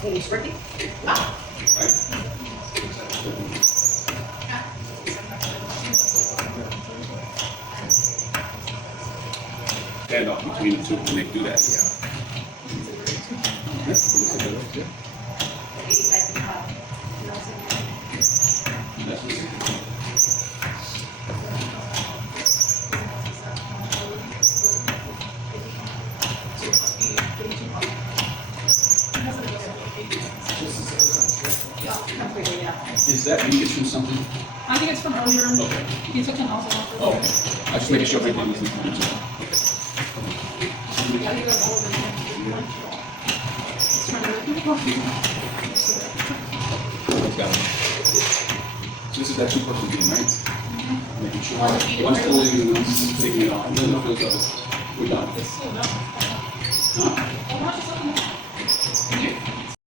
It's working. Ah. Stand off between the two when they do that. Is that leakage from something? I think it's from earlier. Okay. You took an also. Oh, okay. I just making sure everything is leaking. So this is that two-person game, right? Making sure one's holding and one's taking it off. And then the others, we're done. It's still done. Huh? Well, watch yourself.